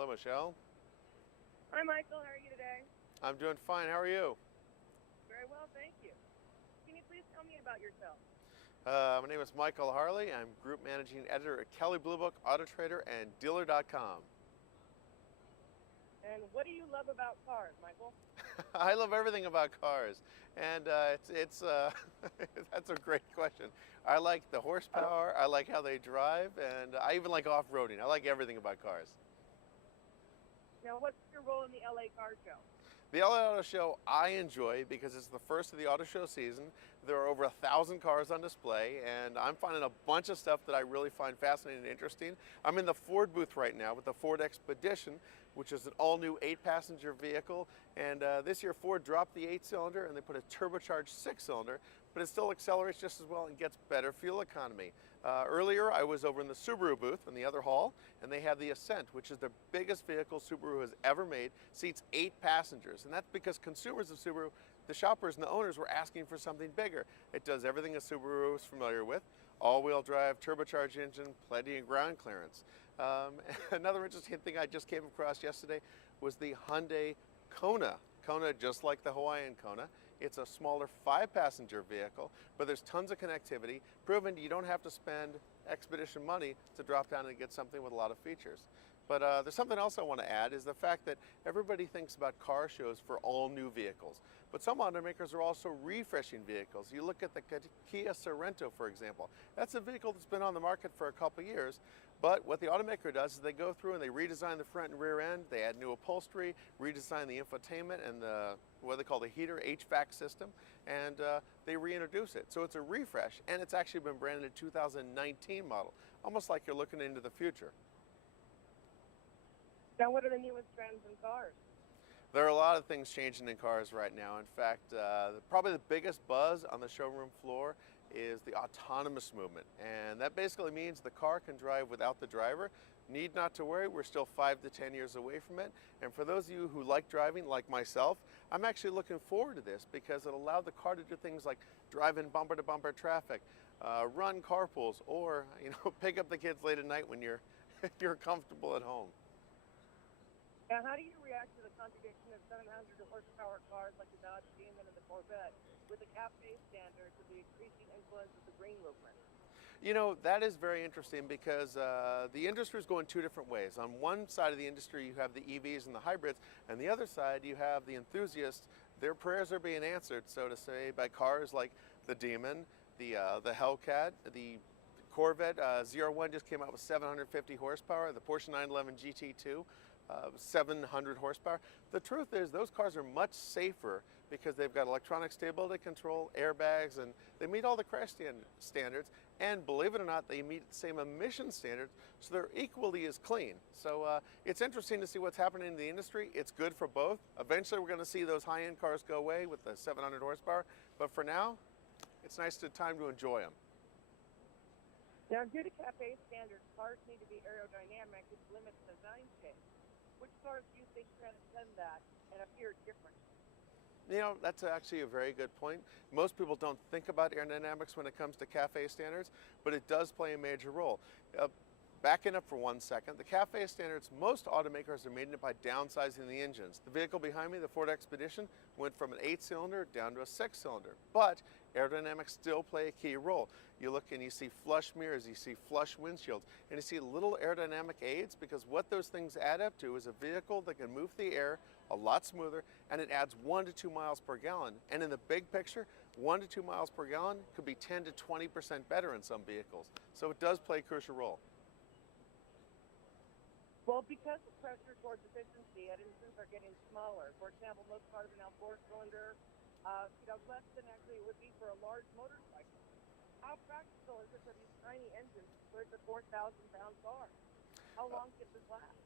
Hello, Michelle. Hi, Michael. How are you today? I'm doing fine. How are you? Very well, thank you. Can you please tell me about yourself? My name is Michael Harley. I'm Group Managing Editor at Kelley Blue Book, Auto Trader, and Dealer.com. And what do you love about cars, Michael? I love everything about cars, and that's a great question. I like the horsepower. I like how they drive, and I even like off-roading. I like everything about cars. Now, what's your role in the LA Car Show? The LA Auto Show I enjoy because it's the first of the auto show season. There are over 1,000 cars on display, and I'm finding a bunch of stuff that I really find fascinating and interesting. I'm in the Ford booth right now with the Ford Expedition, which is an all-new 8-passenger vehicle. And this year Ford dropped the 8-cylinder and they put a turbocharged 6-cylinder, but it still accelerates just as well and gets better fuel economy. Earlier I was over in the Subaru booth in the other hall, and they have the Ascent, which is the biggest vehicle Subaru has ever made, seats 8 passengers. And that's because consumers of Subaru, the shoppers and the owners, were asking for something bigger. It does everything a Subaru is familiar with: all-wheel drive, turbocharged engine, plenty of ground clearance. Another interesting thing I just came across yesterday was the Hyundai Kona. Kona, just like the Hawaiian Kona, it's a smaller 5-passenger vehicle, but there's tons of connectivity, proving you don't have to spend Expedition money to drop down and get something with a lot of features. But there's something else I want to add, is the fact that everybody thinks about car shows for all new vehicles. But some automakers are also refreshing vehicles. You look at the Kia Sorento, for example. That's a vehicle that's been on the market for a couple years, but what the automaker does is they go through and they redesign the front and rear end, they add new upholstery, redesign the infotainment and the what they call the heater HVAC system, and they reintroduce it. So it's a refresh, and it's actually been branded a 2019 model, almost like you're looking into the future. Now, what are the newest trends in cars? There are a lot of things changing in cars right now. In fact, probably the biggest buzz on the showroom floor is the autonomous movement. And that basically means the car can drive without the driver. Need not to worry, we're still 5 to 10 years away from it. And for those of you who like driving, like myself, I'm actually looking forward to this because it'll allow the car to do things like drive in bumper-to-bumper traffic, run carpools, or pick up the kids late at night when you're comfortable at home. Now, how do you react to the contradiction of 700 horsepower cars like the Dodge Demon and the Corvette with the CAFE standards of the increasing influence of the green movement? That is very interesting because the industry is going 2 different ways. On one side of the industry, you have the EVs and the hybrids, and the other side, you have the enthusiasts. Their prayers are being answered, so to say, by cars like the Demon, the Hellcat, the Corvette 01 just came out with 750 horsepower, the Porsche 911 GT2. 700 horsepower. The truth is those cars are much safer because they've got electronic stability control, airbags, and they meet all the crash standards, and believe it or not, they meet the same emission standards, so they're equally as clean. So it's interesting to see what's happening in the industry. It's good for both. Eventually we're going to see those high-end cars go away with the 700 horsepower, but for now it's time to enjoy them. Now, due to CAFE standards, cars need to be aerodynamic, which limits design change. Which cars do you think transcend that and appear different? That's actually a very good point. Most people don't think about aerodynamics when it comes to CAFE standards, but it does play a major role. Backing up for 1 second, the CAFE standards, most automakers are meeting it by downsizing the engines. The vehicle behind me, the Ford Expedition, went from an 8-cylinder down to a 6-cylinder, but aerodynamics still play a key role. You look and you see flush mirrors, you see flush windshields, and you see little aerodynamic aids, because what those things add up to is a vehicle that can move the air a lot smoother, and it adds 1 to 2 miles per gallon. And in the big picture, 1 to 2 miles per gallon could be 10 to 20% better in some vehicles. So it does play a crucial role. Well, because the pressure towards efficiency, engines are getting smaller. For example, most cars are now 4-cylinder, less than actually it would be for a large motorcycle. How practical is it for these tiny engines compared to 4,000-pound cars? How long can this last?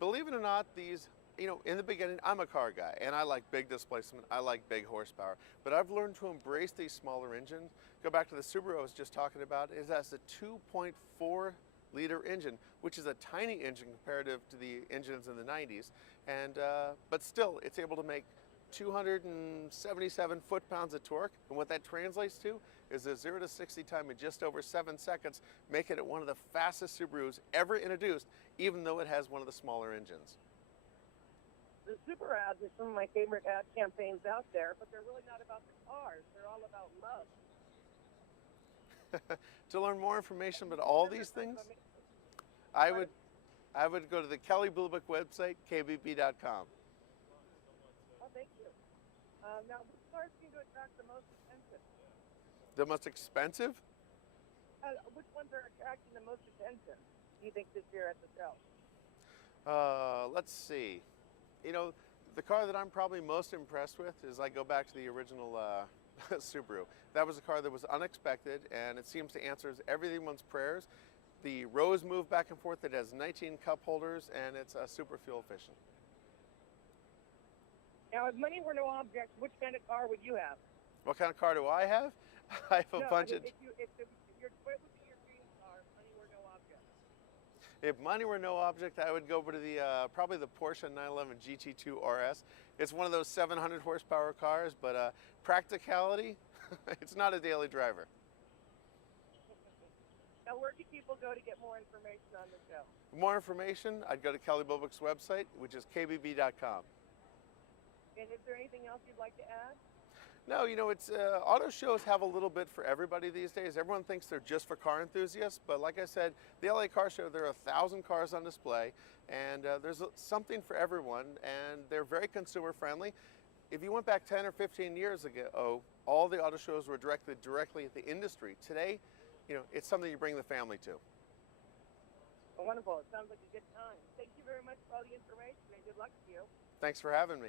Believe it or not, these, in the beginning, I'm a car guy, and I like big displacement, I like big horsepower, but I've learned to embrace these smaller engines. Go back to the Subaru I was just talking about. It has a 2.4-liter engine, which is a tiny engine comparative to the engines in the 90s, and but still, it's able to make 277 foot-pounds of torque, and what that translates to is a 0 to 60 time in just over 7 seconds, making it one of the fastest Subarus ever introduced, even though it has one of the smaller engines. The super ads are some of my favorite ad campaigns out there, but they're really not about the cars. They're all about love. To learn more information about all these things, I would go to the Kelley Blue Book website, kbb.com. Oh, thank you. Now, which cars seem to attract the most attention? The most expensive? Which ones are attracting the most attention, do you think, this year at the show? Let's see. You know, the car that I'm probably most impressed with is I go back to the original Subaru. That was a car that was unexpected, and it seems to answer everyone's prayers. The rows move back and forth. It has 19 cup holders, and it's super fuel efficient. Now, if money were no object, which kind of car would you have? What kind of car do I have? I have a bunch of... What would be your dream car if money were no object? If money were no object, I would go to the probably the Porsche 911 GT2 RS. It's one of those 700 horsepower cars, but practicality, it's not a daily driver. Now, where do people go to get more information on the show? For more information, I'd go to Kelley Blue Book's website, which is kbb.com. And is there anything else you'd like to add? No, you know, it's auto shows have a little bit for everybody these days. Everyone thinks they're just for car enthusiasts, but like I said, the LA Car Show, there are 1,000 cars on display, and there's something for everyone, and they're very consumer friendly. If you went back 10 or 15 years ago, all the auto shows were directed directly at the industry. Today, you know, it's something you bring the family to. Oh, wonderful. It sounds like a good time. Thank you very much for all the information, and good luck to you. Thanks for having me.